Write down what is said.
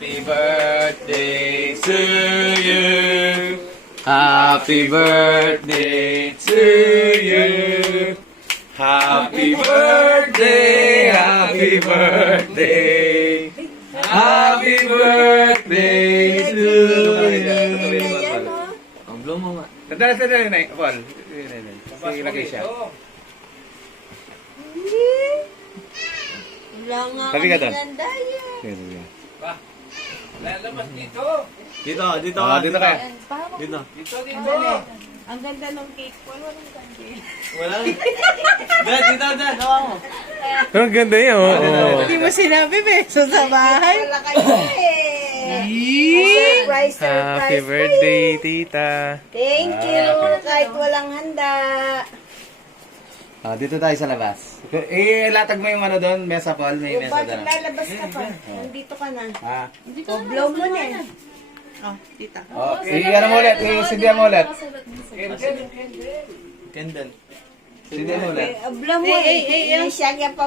Happy birthday to you. Happy birthday to you. Happy birthday, happy birthday. Happy birthday to you. Ang blow mo nga. Sandali na, Paul. Ilagay siya. Wala nga Sabi ka kami doon. nandaya. Ba, lalabas dito. Dito ka. Dito ka. Dito. Dito. Ang ganda ng cake. Walang kandil. Wala. Dito. Hawa mo. Ang ganda yun. Oh. Hindi mo sinabi, beso sa bahay. Wala kayo Surprise, Happy birthday, tita. Thank you. Kahit walang handa. Dito tayo sa labas. Latag mo yung ano doon, mesa, Paul. May O, mesa bakit doon. lalabas ka pa? Nandito ka na. O, blow mo na eh. Oh, tita. Ano mo ulit? Sindihan mo ulit. Candle. Sindihan mo ulit. Blow mo eh. Siya kaya pa